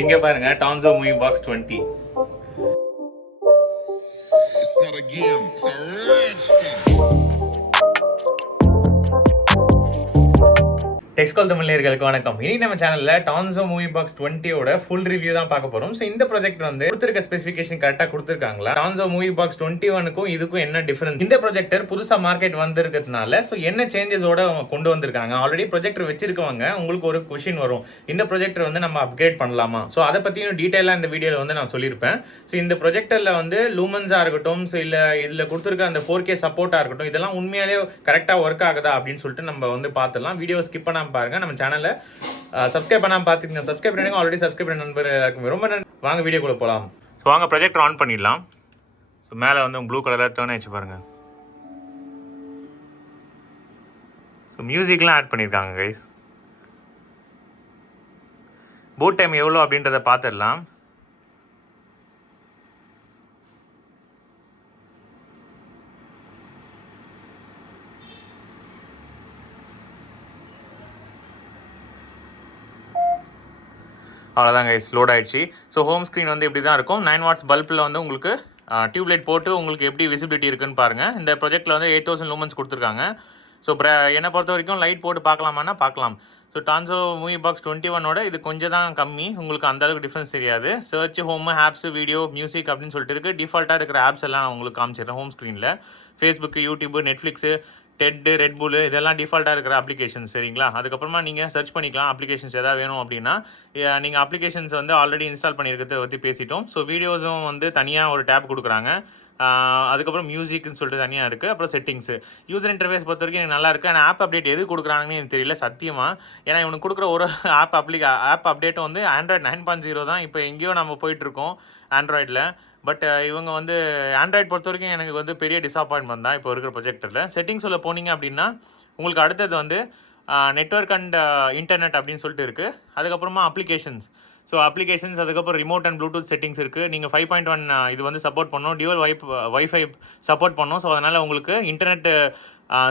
இங்க பாருங்க Tonzo Moviebox 20. It's not a game, it's a rich thing. டெக்ஸ்கால் தமிழர்களுக்கு வணக்கம். இனி நம்ம சேனல்ல Tonzo Moviebox 20 ஓட ஃபுல் ரிவ்யூ தான் பார்க்க போறோம். சோ இந்த ப்ராஜெக்ட் வந்து கொடுத்திருக்க ஸ்பெசிஃபிகேஷன் கரெக்ட்டா கொடுத்திருக்காங்களா? Tonzo Moviebox 21க்கும் இதுக்கும் என்ன டிஃபரன்ஸ்? இந்த ப்ராஜெக்டர் புதுசா மார்க்கெட் வந்திருக்கிறதுனால சோ என்ன சேஞ்சஸோட கொண்டு வந்திருக்காங்க? ஆல்ரெடி ப்ராஜெக்டர் வச்சிருக்கவங்க உங்களுக்கு ஒரு क्वेश्चन வரும். இந்த ப்ராஜெக்டர் வந்து நம்ம அப்கிரேட் பண்ணலாமா? சோ அத பத்தின டீடைலா இந்த வீடியோல வந்து நான் சொல்லிருப்பேன். சோ இந்த ப்ராஜெக்டர்ல வந்து லூமன்ஸா இருக்கட்டும், சோ இல்ல இதுல கொடுத்திருக்க அந்த 4K சப்போர்ட்டா இருக்கட்டும், இதெல்லாம் உண்மையாலே கரெக்ட்டா வொர்க் ஆகுதா அப்படின்னு சொல்லிட்டு நம்ம வந்து பார்த்தலாம். வீடியோ ஸ்கிப் பண்ணாம பாருங்க. நம்ம சேனலை சப்ஸ்கிரைப் பண்ணாம பார்த்துக்கங்க. சப்ஸ்கிரைப் பண்ணுங்க. ஆல்ரெடி சப்ஸ்கிரைப் பண்ண நண்பர் ரொம்ப நன்றி. வாங்க வீடியோக்குள்ள போகலாம். ஸோ வாங்க ப்ரொஜெக்டர் ஆன் பண்ணிடலாம். ஸோ மேலே வந்து ப்ளூ கலரில் டர்ன் ஆயிடுச்சு பாருங்க. ஸோ மியூசிக்லாம் ஆட் பண்ணியிருக்காங்க கைஸ். பூட் டைம் எவ்வளோ அப்படின்றத பார்த்துடலாம். அவ்வளோதான் கைஸ், லோட் ஆகிடுச்சு. ஸோ ஹோம் ஸ்க்ரீன் வந்து இப்படி தான் இருக்கும். 9 வாட்ஸ் பல்பில் வந்து உங்களுக்கு டியூப்லைட் போட்டு உங்களுக்கு எப்படி விசிபிலிட்டி இருக்குன்னு பாருங்கள். இந்த ப்ராஜெக்ட்டில் வந்து 8000 லூமன்ஸ் கொடுத்துருக்காங்க. ஸோ என்னை பொறுத்த வரைக்கும் லைட் போட்டு பார்க்கலாமான்னா பார்க்கலாம். ஸோ Tonzo Moviebox 21ஓட இது கொஞ்சம் தான் கம்மி. உங்களுக்கு அந்தளவுக்கு டிஃப்ரென்ஸ் தெரியாது. Search, home, apps, video, music அப்படின்னு சொல்லிட்டு இருக்குது. டிஃபால்ட்டாக இருக்கிற ஆப்ஸ் எல்லாம் நான் உங்களுக்கு காமிச்சிடுறேன் ஹோம் ஸ்க்ரீனில். Facebook, YouTube, Netflix, TED, Red Bull இதெல்லாம் டிஃபால்ட்டாக இருக்கிற அப்ளிகேஷன்ஸ் சரிங்களா. அதுக்கப்புறமா நீங்கள் சர்ச் பண்ணிக்கலாம் அப்ளிகேஷன்ஸ் எதாவது வேணும் அப்படின்னா. நீங்கள் அப்ளிகேஷன்ஸ் வந்து ஆல்ரெடி இன்ஸ்டால் பண்ணியிருக்கிறத பற்றி பேசிட்டோம். ஸோ வீடியோஸும் வந்து தனியாக ஒரு டேப் கொடுக்குறாங்க. அதுக்கப்புறம் மியூசிக்னு சொல்லிட்டு தனியாக இருக்குது. அப்புறம் செட்டிங்ஸு, யூசர் இன்டர்ஃபேஸ் பொறுத்த வரைக்கும் எனக்கு நல்லா இருக்குது. ஆனால் ஆப் அப்டேட் எது கொடுக்குறாங்கன்னு எனக்கு தெரியல சத்தியமாக. ஏன்னா இவனுக்கு கொடுக்குற ஒரு ஆப் அப்டேட்டும் வந்து ஆண்ட்ராய்டு 9.0 தான். இப்போ எங்கேயோ நம்ம போயிட்டுருக்கோம் ஆண்ட்ராய்டில். பட் இவங்க வந்து ஆண்ட்ராய்டு பொறுத்த வரைக்கும் எனக்கு வந்து பெரிய டிஸப்பாயின்மெண்ட் தான் இப்போ இருக்கிற ப்ரொஜெக்டரில். செட்டிங்ஸ் உள்ள போனீங்க அப்படின்னா உங்களுக்கு அடுத்தது வந்து நெட்வொர்க் அண்ட் இன்டர்நெட் அப்படின்னு சொல்லிட்டு இருக்குது. அதுக்கப்புறமா அப்ளிகேஷன்ஸ். ஸோ அப்ளிகேஷன்ஸ், அதுக்கப்புறம் ரிமோட் அண்ட் ப்ளூடூத் செட்டிங்ஸ் இருக்குது. நீங்கள் 5.1 இது வந்து சப்போர்ட் பண்ணணும். டியூவல் வைஃபை சப்போர்ட் பண்ணணும். ஸோ அதனால் உங்களுக்கு இன்டர்நெட்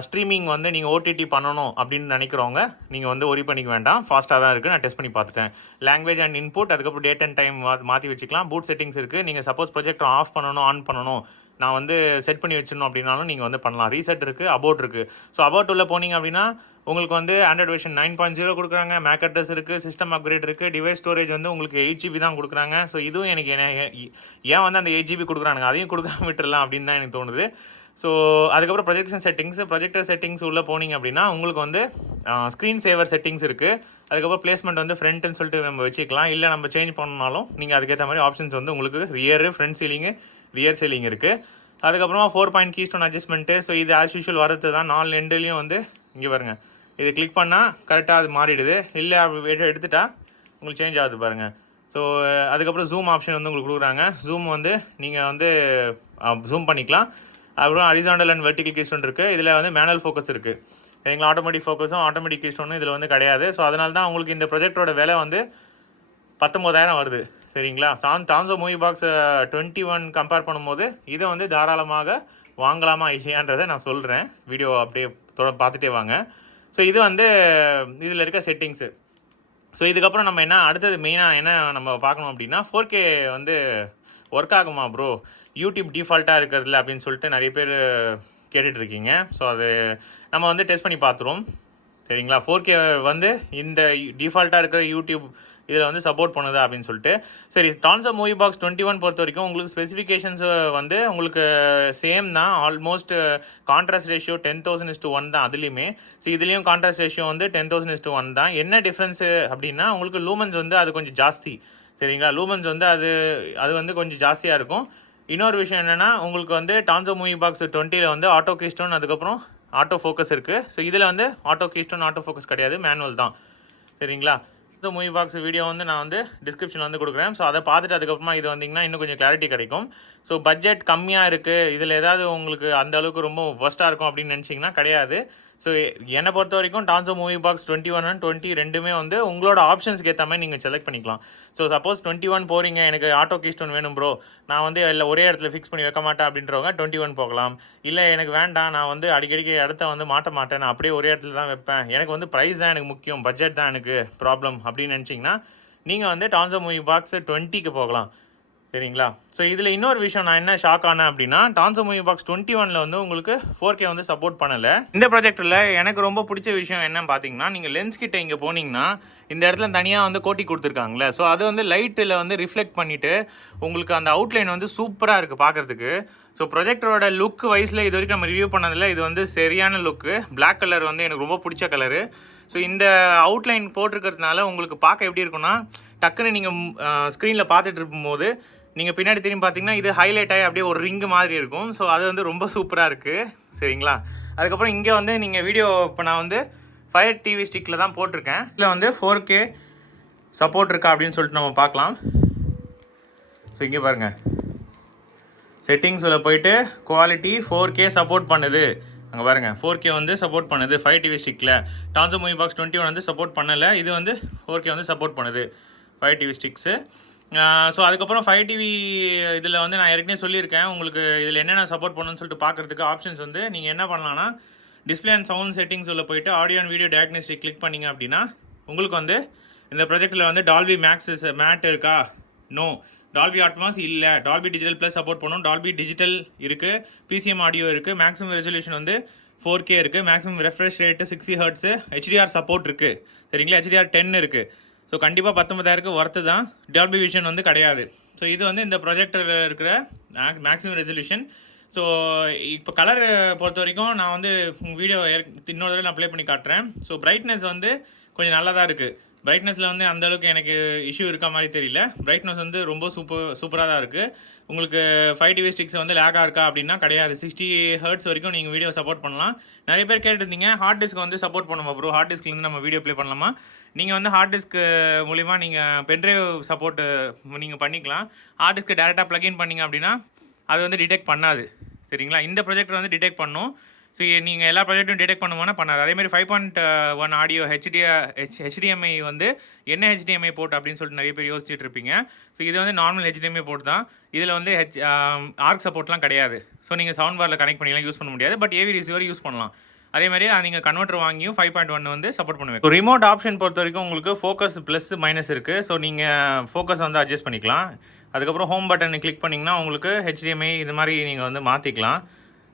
ஸ்ட்ரீமிங் வந்து நீங்கள் ஓடிடி பண்ணணும் அப்படின்னு நினைக்கிறவங்க நீங்கள் வந்து ஒரி பண்ணிக்க வேண்டாம். ஃபாஸ்ட்டாக தான் இருக்குது. நான் டெஸ்ட் பண்ணி பார்த்துட்டேன். லாங்குவேஜ் அண்ட் இன்புட், அதுக்கப்புறம் டேட் அண்ட் டைம் மாற்றி வச்சுக்கலாம். பூட் செட்டிங்ஸ் இருக்குது. நீங்கள் சப்போஸ் ப்ரொஜெக்டர் ஆஃப் பண்ணணும், ஆன் பண்ணணும், நான் வந்து செட் பண்ணி வச்சிடணும் அப்படின்னாலும் நீங்கள் வந்து பண்ணலாம். ரீசெட் இருக்குது, அபவுட் இருக்குது. ஸோ அபவுட் உள்ள போனீங்க அப்படின்னா உங்களுக்கு வந்து ஆண்ட்ராய்டு வெர்ஷன் 9.0 கொடுக்குறாங்க. மேக் அட்ரஸ் இருக்குது, சிஸ்டம் அப்கிரேட் இருக்குது, டிவைஸ் ஸ்டோரேஜ் வந்து உங்களுக்கு 8GB தான் கொடுக்குறாங்க. ஸோ இதுவும் எனக்கு ஏன் வந்து அந்த 8GB கொடுக்குறாங்க, அதையும் கொடுக்காம விட்டுடலாம் அப்படின்னு தான் எனக்கு தோணுது. ஸோ அதுக்கப்புறம் ப்ரொஜெக்டர் செட்டிங்ஸ் உள்ளே போனீங்க அப்படின்னா உங்களுக்கு வந்து ஸ்க்ரீன் சேவர் செட்டிங்ஸ் இருக்குது. அதுக்கப்புறம் பிளேஸ்மெண்ட் வந்து ஃப்ரண்ட்னு சொல்லிட்டு நம்ம வச்சுக்கலாம். இல்லை நம்ம சேஞ்ச் பண்ணனாலும் நீங்கள் அதுக்கேற்ற மாதிரி ஆப்ஷன்ஸ் வந்து உங்களுக்கு rear, front ceiling, rear ceiling இருக்குது. அதுக்கப்புறமா 4 பாயிண்ட் கீஸ்டோன் அட்ஜஸ்ட்மெண்ட்டு. ஸோ இது ஆஸ் யூஷுவல் வரது தான். 4 எண்ட்லேயும் வந்து இங்கே பாருங்கள், இது கிளிக் பண்ணால் கரெக்டாக அது மாறிடுது. இல்லை எடுத்துட்டா உங்களுக்கு சேஞ்ச் ஆகுது பாருங்கள். ஸோ அதுக்கப்புறம் ஜூம் ஆப்ஷன் வந்து உங்களுக்கு கொடுக்குறாங்க. ஜூம் வந்து நீங்கள் வந்து ஜூம் பண்ணிக்கலாம். அப்புறம் ஹரிசாண்டல் அண்ட் வெர்டிகல் கீஸ்டோன் இருக்குது. இதில் வந்து மேனுவல் ஃபோக்கஸ் இருக்குது. எங்களை ஆட்டோமேட்டிக் ஃபோக்கஸும் ஆட்டோமேட்டிக் கீஸ்டோனும் இதில் வந்து கிடையாது. ஸோ அதனால தான் உங்களுக்கு இந்த ப்ரொஜெக்டரோட விலை வந்து 19,000 வருது சரிங்களா. Tonzo Moviebox 21 கம்பேர் பண்ணும்போது இதை வந்து தாராளமாக வாங்கலாமா இல்லையான்றதை நான் சொல்கிறேன். வீடியோ அப்படியே பார்த்துட்டே வாங்க. ஸோ இது வந்து இதில் இருக்க செட்டிங்ஸு. ஸோ இதுக்கப்புறம் நம்ம அடுத்தது மெயினாக என்ன நம்ம பார்க்கணும் அப்படின்னா 4K வந்து ஒர்க் ஆகுமா ப்ரோ யூடியூப் டிஃபால்ட்டாக இருக்கிறதுல அப்படின்னு சொல்லிட்டு நிறைய பேர் கேட்டுட்ருக்கீங்க. ஸோ அது நம்ம வந்து டெஸ்ட் பண்ணி பார்த்துருவோம் சரிங்களா. 4K வந்து இந்த டிஃபால்ட்டாக இருக்கிற யூடியூப் இதில் வந்து சப்போர்ட் பண்ணுதா அப்படின்னு சொல்லிட்டு. சரி, Tonzo Moviebox 21 பொறுத்த வரைக்கும் உங்களுக்கு ஸ்பெசிஃபிகேஷன்ஸ் வந்து உங்களுக்கு சேம் தான். ஆல்மோஸ்ட் கான்ட்ராஸ்ட் ரேஷியோ 10,000:1 தான் அதுலேயுமே. ஸோ இதுலேயும் கான்ட்ராஸ்ட் ரேஷியோ வந்து 10,000:1 தான். என்ன டிஃப்ரென்ஸு அப்படின்னா உங்களுக்கு லூமன்ஸ் வந்து அது கொஞ்சம் ஜாஸ்தி சரிங்களா. லூமன்ஸ் வந்து அது வந்து கொஞ்சம் ஜாஸ்தியாக இருக்கும். இன்னொரு விஷயம் என்னென்னா உங்களுக்கு வந்து Tonzo Moviebox 20 வந்து ஆட்டோ கீஸ்டோன், அதுக்கப்புறம் ஆட்டோ ஃபோக்கஸ் இருக்குது. ஸோ இதில் வந்து ஆட்டோ கீஸ்டோன், ஆட்டோ ஃபோக்கஸ் கிடையாது, மேனுவல் தான் சரிங்களா. Tonzo Moviebox வீடியோ வந்து நான் வந்து டிஸ்கிரிப்ஷனில் வந்து கொடுக்குறேன். ஸோ அதை பார்த்துட்டு அதுக்கப்புறமா இது வந்தீங்கன்னா இன்னும் கொஞ்சம் கிளாரிட்டி கிடைக்கும். ஸோ பட்ஜெட் கம்மியாக இருக்குது, இதில் ஏதாவது உங்களுக்கு அந்த அளவுக்கு ரொம்ப ஃபர்ஸ்ட்டாக இருக்கும் அப்படின்னு நினச்சிங்கன்னா கிடையாது. ஸோ என்னை பொறுத்த வரைக்கும் Tonzo Moviebox 21 and 20 ரெண்டுமே வந்து உங்களோட ஆப்ஷன்ஸ்க்கு ஏற்ற மாதிரி நீங்கள் செலக்ட் பண்ணிக்கலாம். ஸோ சப்போஸ் 21 போகிறீங்க, எனக்கு ஆட்டோ கீஸ்டோன் வேணும் ப்ரோ, நான் வந்து இல்லை ஒரே இடத்துல ஃபிக்ஸ் பண்ணி வைக்க மாட்டேன் அப்படின்றவங்க 21 போகலாம். இல்லை எனக்கு வேண்டாம், நான் வந்து அடிக்கடிக்கு இடத்த வந்து மாட்ட மாட்டேன், நான் அப்படியே ஒரே இடத்துல தான் வைப்பேன், எனக்கு வந்து ப்ரைஸ் தான் எனக்கு முக்கியம், பட்ஜெட் தான் எனக்கு ப்ராப்ளம் அப்படின்னு நினச்சிங்கன்னா நீங்கள் வந்து டான்சோ மூவி பாக்ஸ் 20க்கு போகலாம். சரிங்களா? ஸோ இதில் இன்னொரு விஷயம் நான் என்ன ஷாக் ஆனேன் அப்படின்னா, டான்சோ மூவி பாக்ஸ் 21ல் வந்து உங்களுக்கு 4K வந்து சப்போர்ட் பண்ணலை. இந்த ப்ராஜெக்டரில் எனக்கு ரொம்ப பிடிச்ச விஷயம் என்னன்னு பார்த்தீங்கன்னா, நீங்கள் லென்ஸ் கிட்ட இங்கே போனீங்கன்னா இந்த இடத்துல தனியாக வந்து கோட்டி கொடுத்துருக்காங்களே, ஸோ அது வந்து லைட்டில் வந்து ரிஃப்ளெக்ட் பண்ணிவிட்டு உங்களுக்கு அந்த அவுட்லைன் வந்து சூப்பராக இருக்குது பார்க்குறதுக்கு. ஸோ ப்ரொஜெக்டரோட லுக் வைஸில் இது வரைக்கும் நம்ம ரிவ்யூ பண்ணதில்லை, இது வந்து சரியான லுக்கு. பிளாக் கலர் வந்து எனக்கு ரொம்ப பிடிச்ச கலரு. ஸோ இந்த அவுட்லைன் போட்டிருக்கிறதுனால உங்களுக்கு பார்க்க எப்படி இருக்குன்னா, டக்குன்னு நீங்கள் ஸ்க்ரீனில் பார்த்துட்டு இருக்கும்போது நீங்கள் பின்னாடி திரும்பி பார்த்தீங்கன்னா இது ஹைலைட் ஆகி அப்படியே ஒரு ரிங்கு மாதிரி இருக்கும். ஸோ அது வந்து ரொம்ப சூப்பராக இருக்குது. சரிங்களா? அதுக்கப்புறம் இங்கே வந்து நீங்கள் வீடியோ இப்போ நான் வந்து ஃபயர் டிவி ஸ்டிக்கில் தான் போட்டிருக்கேன். இதில் வந்து 4K சப்போர்ட் இருக்கா அப்படின்னு சொல்லிட்டு நம்ம பார்க்கலாம். ஸோ இங்கே பாருங்கள், செட்டிங்ஸில் போயிட்டு குவாலிட்டி 4K சப்போர்ட் பண்ணுது. அங்கே பாருங்கள் 4K வந்து சப்போர்ட் பண்ணுது ஃபயர் டிவி ஸ்டிக்கில். டான்சோ மூவி பாக்ஸ் 21 வந்து சப்போர்ட் பண்ணலை, இது வந்து 4K வந்து சப்போர்ட் பண்ணுது ஃபயர் டிவி ஸ்டிக்ஸு. ஸோ அதுக்கப்புறம் ஃபயர் டிவி இதில் வந்து நான் ஏற்கனவே சொல்லியிருக்கேன், உங்களுக்கு இதில் என்னென்ன சப்போர்ட் பண்ணணும்னு சொல்லிட்டு பார்க்குறதுக்கு ஆப்ஷன்ஸ் வந்து நீங்கள் என்ன பண்ணலான்னா, டிஸ்பிளே அண்ட் சவுண்ட் செட்டிங்ஸ் உள்ள போயிட்டு audio and video diagnostic click பண்ணிங்க அப்படின்னா உங்களுக்கு வந்து இந்த ப்ராஜெக்டில் வந்து டால்பி மேக்ஸ் மேட் இருக்கா? நோ. டால்பி அட்மாஸ் இல்லை. டால்பி டிஜிட்டல் ப்ளஸ் சப்போர்ட் பண்ணணும். டால்பி டிஜிட்டல் இருக்குது. பிசிஎம் ஆடியோ இருக்குது. மேக்ஸிமம் ரெசல்யூஷன் வந்து 4K இருக்குது. Maximum refresh rate 60 Hz. HDR support இருக்குது. சரிங்களா? HDR 10 இருக்குது. ஸோ கண்டிப்பாக 19,000க்கு ஒர்த்து தான். டால்பி விஷன் வந்து கிடையாது. ஸோ இது வந்து இந்த ப்ரொஜெக்டரில் இருக்கிற மேக்ஸிமம் ரெசல்யூஷன். ஸோ இப்போ கலர் பொறுத்த வரைக்கும் நான் வந்து வீடியோ இன்னொரு தடவை நான் ப்ளே பண்ணி காட்டுறேன். ஸோ பிரைட்னஸ் வந்து கொஞ்சம் நல்லா தான் இருக்குது. பிரைட்னஸில் வந்து அந்தளவுக்கு எனக்கு இஷ்யூ இருக்க மாதிரி தெரியல. பிரைட்னஸ் வந்து ரொம்ப சூப்பராக தான் இருக்குது. உங்களுக்கு 5 டிவி ஸ்டிக்ஸ் வந்து லேக்காக இருக்கா அப்படின்னா கிடையாது. 60 Hz வரைக்கும் நீங்கள் வீடியோ சப்போர்ட் பண்ணலாம். நிறைய பேர் கேட்டுருந்தீங்க ஹார்ட் டிஸ்க் வந்து சப்போர்ட் பண்ணுமா ப்ரோ, ஹார்ட் டிஸ்க்லேருந்து நம்ம வீடியோ ப்ளே பண்ணலாமா? நீங்கள் வந்து ஹார்ட் டிஸ்க் மூலிமா நீங்கள் பென்ட்ரைவ் சப்போர்ட்டு நீங்கள் பண்ணிக்கலாம். ஹார்ட் டிஸ்க்கு டேரெக்டாக ப்ளக்இன் பண்ணிங்க அப்படின்னா அது வந்து டிடெக்ட் பண்ணாது. சரிங்களா? இந்த ப்ராஜெக்டர் வந்து டிடெக்ட் பண்ணும். ஸோ நீங்கள் எல்லா ப்ராஜெக்ட்டும் டிடெக்ட் பண்ணுவோன்னா பண்ணாது. அதேமாதிரி 5.1 ஆடியோ HDMI வந்து என்ன HDMI போர்ட் அப்படின்னு சொல்லிட்டு நிறைய பேர் யோசிச்சுட்டு இருப்பீங்க. ஸோ இது வந்து நார்மல் HDMI போர்ட் தான். இதில் வந்து ஆர்க் சப்போர்ட்லாம் கிடையாது. ஸோ நீங்கள் சவுண்ட் பாரில் கனெக்ட் பண்ணிலாம் யூஸ் பண்ண முடியாது. பட் ஏவி ரிசீவர் யூஸ் பண்ணலாம். அதே மாதிரி நீங்கள் கன்வெர்ட்டர் வாங்கியும் 5.1 வந்து சப்போர்ட் பண்ணுவேன். ஸோ ரிமோட் ஆப்ஷன் பொறுத்த வரைக்கும் உங்களுக்கு ஃபோக்கஸ் ப்ளஸ் மைனஸ் இருக்குது. ஸோ நீங்கள் ஃபோக்கஸ் வந்து அட்ஜஸ்ட் பண்ணிக்கலாம். அதுக்கப்புறம் ஹோம் பட்டன் கிளிக் பண்ணிங்கன்னா உங்களுக்கு HDMI இது மாதிரி நீங்கள் வந்து மாற்றிக்கலாம்.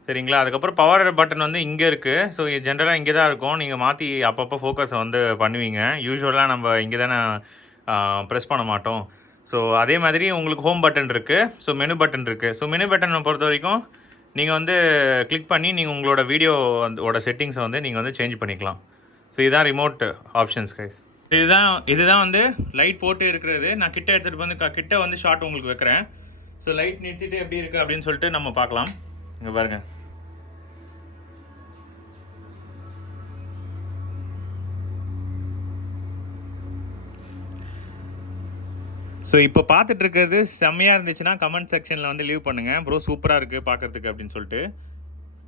சரிங்களா? அதுக்கப்புறம் பவர் பட்டன் வந்து இங்கே இருக்குது. ஸோ ஜென்ரலாக இங்கே தான் இருக்கும். நீங்கள் மாற்றி அப்பப்போ ஃபோக்கஸை வந்து பண்ணுவீங்க. யூஸ்வலாக நம்ம இங்கே தானே ப்ரெஸ் பண்ண மாட்டோம். ஸோ அதே மாதிரி உங்களுக்கு ஹோம் பட்டன் இருக்குது. ஸோ மெனு பட்டன் இருக்குது. ஸோ மெனு பட்டனை பொறுத்த வரைக்கும் நீங்கள் வந்து கிளிக் பண்ணி நீங்கள் உங்களோட வீடியோவோட செட்டிங்ஸை வந்து நீங்கள் வந்து சேஞ்ச் பண்ணிக்கலாம். ஸோ இதுதான் ரிமோட் ஆப்ஷன்ஸ் கைஸ். இதுதான் வந்து லைட் போட்டு இருக்கிறது. நான் கிட்ட எடுத்துகிட்டு வந்து கிட்ட வந்து ஷார்ட் உங்களுக்கு வைக்கிறேன். ஸோ லைட் நிறுத்திட்டு எப்படி இருக்குது அப்படின்னு சொல்லிட்டு நம்ம பார்க்கலாம். இங்கே பாருங்கள். ஸோ இப்போ பார்த்துட்டு இருக்கிறது செம்மையாக இருந்துச்சுன்னா கமெண்ட் செக்ஷனில் வந்து லீவ் பண்ணுங்கள் ப்ரோ, சூப்பராக இருக்குது பார்க்குறதுக்கு அப்படின்னு சொல்லிட்டு.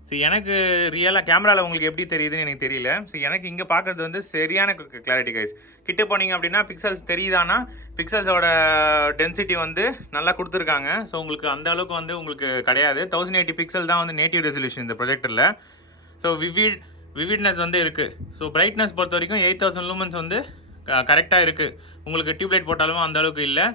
ஸோ எனக்கு ரியலாக கேமராவில் உங்களுக்கு எப்படி தெரியுதுன்னு எனக்கு தெரியல. ஸோ எனக்கு இங்கே பார்க்குறது வந்து சரியான கிளாரிட்டி கைஸ். கிட்ட போனீங்க அப்படின்னா பிக்சல்ஸ் தெரியுதானா, பிக்சல்ஸோட டென்சிட்டி வந்து நல்லா கொடுத்துருக்காங்க. ஸோ உங்களுக்கு அந்த அளவுக்கு வந்து உங்களுக்கு கிடையாது. 1080 பிக்சல் தான் வந்து நேட்டிவ் ரெசல்யூஷன் இந்த ப்ரொஜெக்டரில். ஸோ விவிட்னஸ் வந்து இருக்குது. ஸோ பிரைட்னஸ் பொறுத்த வரைக்கும் 8000 லூமன்ஸ் வந்து கரெக்டாக இருக்குது. உங்களுக்கு டியூப்லைட் போட்டாலும் அந்த அளவுக்கு இல்லை.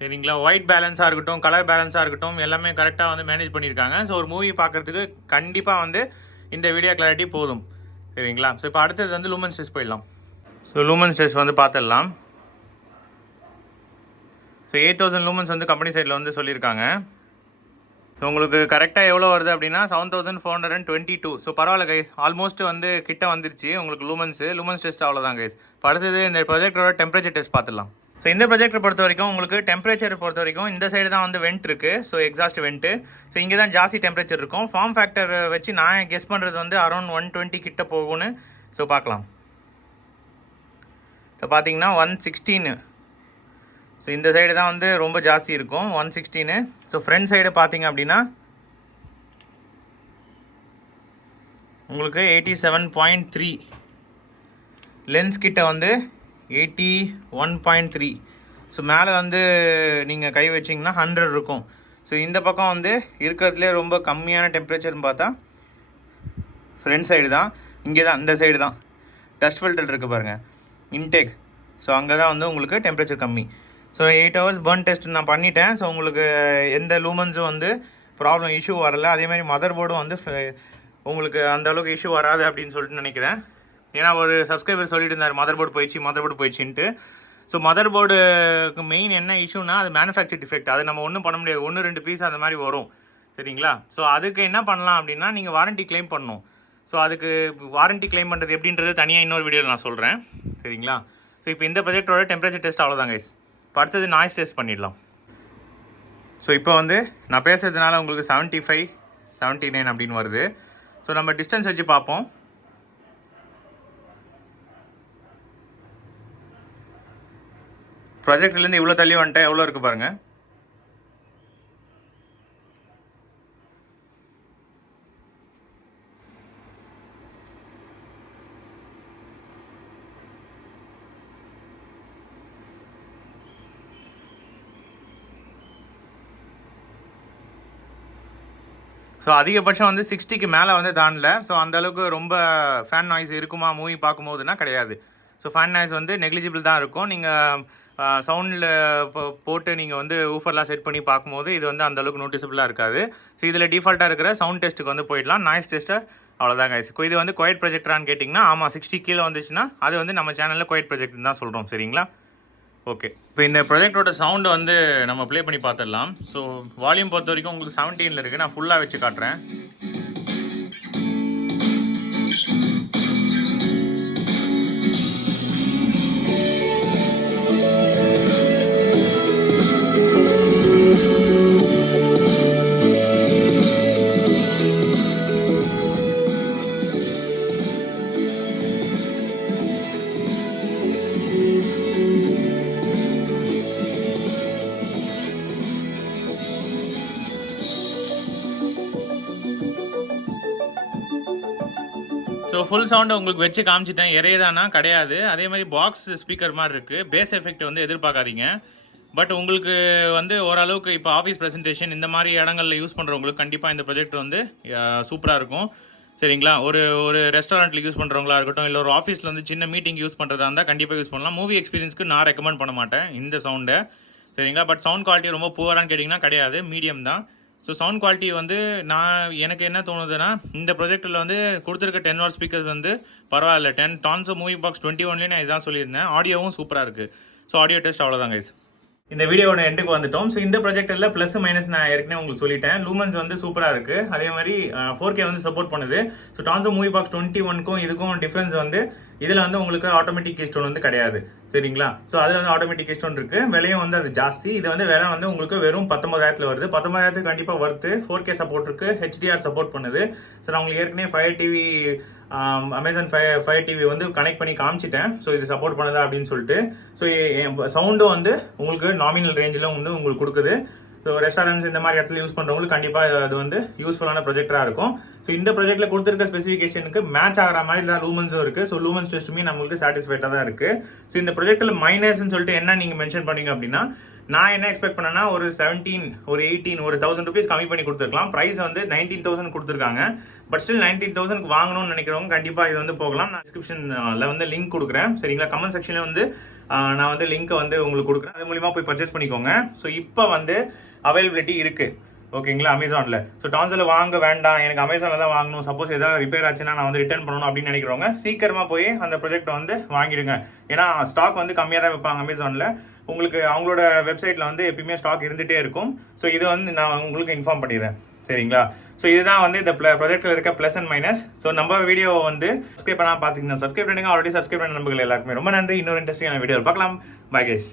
சரிங்களா? ஒயிட் பேலன்ஸாக இருக்கட்டும், கலர் பேலன்ஸாக இருக்கட்டும், எல்லாமே கரெக்டாக வந்து மேனேஜ் பண்ணியிருக்காங்க. ஸோ ஒரு மூவி பார்க்குறதுக்கு கண்டிப்பாக வந்து இந்த வீடியோ கிளாரிட்டி போதும். சரிங்களா? ஸோ இப்போ அடுத்தது வந்து லூமன்ஸ் டெஸ்ட் போயிடலாம். ஸோ லூமன்ஸ் டெஸ்ட் வந்து பார்த்துடலாம். ஸோ 8000 லூமன்ஸ் வந்து கம்பெனி சைடில் வந்து சொல்லியிருக்காங்க. ஸோ உங்களுக்கு கரெக்டாக எவ்வளோ வருது அப்படின்னா 7422. ஸோ பரவாயில்ல கைஸ், ஆல்மோஸ்ட் வந்து கிட்ட வந்துருச்சு உங்களுக்கு லூமன்ஸ் டெஸ்ட் அவ்வளோதான் கைஸ். இப்போ அடுத்தது இந்த ப்ரொஜெக்டரோட டெம்பரேச்சர் டெஸ்ட் பார்த்துடலாம். ஸோ இந்த ப்ரொஜெக்டர் பொறுத்த வரைக்கும் உங்களுக்கு டெம்பரேச்சர் பொறுத்த வரைக்கும் இந்த சைடு தான் வந்து வெண்ட் இருக்குது. So exhaust vent. ஸோ இங்கே தான் ஜாஸ்தி டெம்பரேச்சர் இருக்கும். ஃபார்ம் ஃபேக்டர் வச்சு நான் கெஸ் பண்ணுறது வந்து அரௌண்ட் 120 கிட்ட போகும்னு. ஸோ பார்க்கலாம். ஸோ பார்த்தீங்கன்னா 116. ஸோ இந்த சைடு தான் வந்து ரொம்ப ஜாஸ்தி இருக்கும், 116. ஸோ ஃப்ரண்ட் சைடு பார்த்தீங்க அப்படின்னா உங்களுக்கு 87.3. லென்ஸ் கிட்ட வந்து 81.3. ஸோ மேலே வந்து நீங்கள் கை வச்சிங்கன்னா 100 இருக்கும். ஸோ இந்த பக்கம் வந்து இருக்கிறதுலே ரொம்ப கம்மியான டெம்பரேச்சர்னு பார்த்தா ஃப்ரண்ட் சைடு தான். இங்கே தான் இந்த சைடு தான் டஸ்ட் ஃபில்டர் இருக்குது பாருங்கள். இன்டேக் ஸோ அங்கே தான் வந்து உங்களுக்கு டெம்பரேச்சர் கம்மி. ஸோ 8 hours பர்ன் டெஸ்ட் நான் பண்ணிட்டேன். ஸோ உங்களுக்கு எந்த லூமன்ஸும் வந்து ப்ராப்ளம் இஷ்யூ வரல. அதேமாதிரி மதர் போர்டும் வந்து உங்களுக்கு அந்த அளவுக்கு இஷ்யூ வராது அப்படின்னு சொல்லிட்டு நினைக்கிறேன். ஏன்னா ஒரு சப்ஸ்கிரைபர் சொல்லிட்டு இருந்தார் மதர் போர்டு போயிடுச்சுன்ட்டு. ஸோ மதர் போர்டுக்கு மெயின் என்ன இஷ்யூனா அது மேனுஃபேக்சர் டிஃபெக்ட். அது நம்ம ஒன்றும் பண்ண முடியாது. 1-2 பீஸ் அந்த மாதிரி வரும். சரிங்களா? ஸோ அதுக்கு என்ன பண்ணலாம் அப்படின்னா நீங்கள் வாரண்ட்டி கிளைம் பண்ணணும். ஸோ அதுக்கு வாரண்ட்டி கிளைம் பண்ணுறது எப்படின்றது தனியாக இன்னொரு வீடியோவில் நான் சொல்கிறேன். சரிங்களா? ஸோ இப்போ இந்த ப்ராஜெக்டோட டெம்பரேச்சர் டெஸ்ட் அவ்வளோதான் கைஸ். இப்போ அடுத்தது நாய்ஸ் டெஸ்ட் பண்ணிடலாம். ஸோ இப்போ வந்து நான் பேசுறதுனால உங்களுக்கு 75, 79 அப்படின்னு வருது. ஸோ நம்ம டிஸ்டன்ஸ் வச்சு பார்ப்போம். ப்ராஜெக்ட்லேருந்து இவ்வளோ தள்ளி வந்துட்டேன். எவ்வளோ இருக்குது பாருங்கள். ஸோ அதிகபட்சம் வந்து 60க்கு மேலே வந்து தாண்டல. ஸோ அந்தளவுக்கு ரொம்ப ஃபேன் நாய்ஸ் இருக்குமா மூவி பார்க்கும்போதுனா கிடையாது. ஸோ ஃபேன் நாய்ஸ் வந்து நெக்லிஜிபிள் தான் இருக்கும். நீங்கள் சவுண்டில் போட்டு நீங்கள் வந்து ஊஃபர்லாம் செட் பண்ணி பார்க்கும்போது இது வந்து அந்தளவுக்கு நோட்டிசபிளாக இருக்காது. ஸோ இதில் டிஃபால்ட்டாக இருக்கிற சவுண்ட் டெஸ்ட்டுக்கு வந்து போயிடலாம். நாய்ஸ் டெஸ்ட்டை அவ்வளோதான் கைஸ். இது வந்து குவைட் ப்ரொஜெக்டரான்னு கேட்டிங்கன்னா ஆமாம் 60 கீழே வந்துச்சுன்னா அது வந்து நம்ம சேனலில் குவைட் ப்ரொஜெக்ட்னு தான் சொல்கிறோம். சரிங்களா? ஓகே, இப்போ இந்த ப்ராஜெக்டோட சவுண்டு வந்து நம்ம ப்ளே பண்ணி பார்த்துடலாம். ஸோ வால்யூம் பொறுத்த வரைக்கும் உங்களுக்கு 17 இருக்குது. நான் ஃபுல்லாக வச்சு காட்டுறேன். ஸோ ஃபுல் சவுண்டை உங்களுக்கு வச்சு காமிச்சிட்டேன். இறையதானா கிடையாது. அதே மாதிரி பாக்ஸ் ஸ்பீக்கர் மாதிரி இருக்குது. பேஸ் எஃபெக்ட் வந்து எதிர்பார்க்காதீங்க. பட் உங்களுக்கு வந்து ஓரளவுக்கு இப்போ ஆஃபீஸ் ப்ரெசன்டேஷன் இந்த மாதிரி இடங்களில் யூஸ் பண்ணுறவங்களுக்கு கண்டிப்பாக இந்த ப்ராஜெக்ட் வந்து சூப்பராக இருக்கும். சரிங்களா? ஒரு ரெஸ்டாரண்ட்டில் யூஸ் பண்ணுறவங்களா இருக்கட்டும், இல்லை ஒரு ஆஃபீஸில் வந்து சின்ன மீட்டிங் யூஸ் பண்ணுறதா இருந்தால் கண்டிப்பாக யூஸ் பண்ணலாம். மூவி எக்ஸ்பீரியன்ஸ்க்கு நான் ரெக்கமெண்ட் பண்ண மாட்டேன் இந்த சவுண்டை. சரிங்களா? பட் சவுண்ட் குவாலிட்டி ரொம்ப புவரான்னு கேட்டிங்கன்னா கிடையாது, மீடியம் தான். ஸோ சவுண்ட் குவாலிட்டி வந்து எனக்கு என்ன தோணுதுன்னா இந்த ப்ராஜெக்டில் வந்து கொடுத்துருக்க 10 watt ஸ்பீக்கர்ஸ் வந்து பரவாயில்ல. Tonzo Moviebox 21 நான் இதான் சொல்லியிருந்தேன். ஆடியோவும் சூப்பராக இருக்குது. ஸோ ஆடியோ டெஸ்ட் அவ்வளோதான் கைஸ். இந்த வீடியோட எண்டுக்கு வந்துட்டோம். ஸோ இந்த ப்ராஜெக்டில் ப்ளஸ் மைனஸ் நான் ஏற்கனவே உங்களுக்கு சொல்லிட்டேன். லூமன்ஸ் வந்து சூப்பராக இருக்குது. அதே மாதிரி 4K வந்து சப்போர்ட் பண்ணுது. ஸோ Tonzo Moviebox 21க்கும் இதுக்கும் டிஃப்ரென்ஸ் வந்து இதில் வந்து உங்களுக்கு ஆட்டோமேட்டிக் கீஸ்டோன் வந்து கிடையாது. சரிங்களா? ஸோ அதில் வந்து ஆட்டோமேட்டிக் கீஸ்டோன் இருக்குது. விலையும் வந்து அது ஜாஸ்தி. இது வந்து விலை வந்து உங்களுக்கு வெறும் 19,000 வருது. 19,000 கண்டிப்பாக வருது. 4K சப்போர்ட் இருக்குது. HDR சப்போர்ட் பண்ணுது. ஸோ நான் உங்களுக்கு ஏற்கனவே Fire TV Amazon Fire TV வந்து கனெக்ட் பண்ணி காமிச்சிட்டேன். ஸோ இது சப்போர்ட் பண்ணுதா அப்படின்னு சொல்லிட்டு. ஸோ சவுண்டும் வந்து உங்களுக்கு நாமினல் ரேஞ்சில் வந்து உங்களுக்கு கொடுக்குது. ஸோ ரெஸ்டாரண்ட்ஸ் இந்த மாதிரி இடத்துல யூஸ் பண்ணுறவங்களுக்கு கண்டிப்பாக அது வந்து யூஸ்ஃபுல்லான ப்ராஜெக்டாக இருக்கும். ஸோ இந்த ப்ராஜெக்ட்டில் கொடுத்துருக்க ஸ்பெசிஃபிகேஷனுக்கு மேட்ச் ஆகிற மாதிரி தான் லூமன்ஸும் இருக்குது. ஸோ லூமன்ஸ் டெஸ்ட்டுமே நம்மளுக்கு சாட்டிஸ்ஃபைடாக தான் இருக்குது. ஸோ இந்த ப்ராஜெக்ட்டில் மைனஸ்ன்னு சொல்லிட்டு என்ன நீங்கள் மென்ஷன் பண்ணீங்க அப்படின்னா நான் என்ன எக்ஸ்பெக்ட் பண்ணேன்னா ஒரு 17, ஒரு 18, ஒரு 1000 rupees கம்மி பண்ணி கொடுத்துருக்கலாம். ப்ரைஸ் வந்து 19,000 கொடுத்துருக்காங்க. பட் ஸ்டில் 19,000 வாங்கணும்னு நினைக்கிறவங்க கண்டிப்பாக இது வந்து போகலாம். நான் டிஸ்கிரிப்ஷனில் வந்து லிங்க் கொடுக்குறேன். சரிங்களா? கமெண்ட் செக்ஷனில் வந்து நான் வந்து லிங்க்கை வந்து உங்களுக்கு கொடுக்குறேன். அது மூலிமா போய் பர்ச்சேஸ் பண்ணிக்கோங்க. ஸோ இப்போ வந்து அவைலபிலிட்டி இருக்குது. ஓகேங்களா? அமேசானில். ஸோ டான்ஸில் வாங்க வேண்டாம், எனக்கு அமேசானில் தான் வாங்கணும், சப்போஸ் ஏதாவது ரிப்பேர் ஆச்சுன்னா நான் வந்து ரிட்டர்ன் பண்ணணும் அப்படின்னு நினைக்கிறவங்க சீக்கிரமாக போய் அந்த ப்ராஜெக்டை வந்து வாங்கிடுங்க. ஏன்னா ஸ்டாக் வந்து கம்மியாக தான் வைப்பாங்க அமேசானில். உங்களுக்கு அவங்களோட வெப்சைட்டில் வந்து எப்பயுமே ஸ்டாக் இருந்துகிட்டே இருக்கும். ஸோ இது வந்து நான் உங்களுக்கு இன்ஃபார்ம் பண்ணிடுறேன். சரிங்களா? ஸோ இதுதான் வந்து இந்த ப்ராஜெக்ட்டில் இருக்க ப்ளஸ் அண்ட் மைனஸ். ஸோ நம்ம வீடியோ வந்து சப்ஸ்கிரைப் பண்ணால் பார்த்தீங்கன்னா சப்ஸ்கிரைப் பண்ணுங்க. ஆல்ரெடி சப்ஸ்கிரைப் பண்ண நம்பர்கள் எல்லாருக்குமே ரொம்ப நன்றி. இன்னொரு இன்ட்ரெஸ்டிங்கான வீடியோ பார்க்கலாம். Bye guys.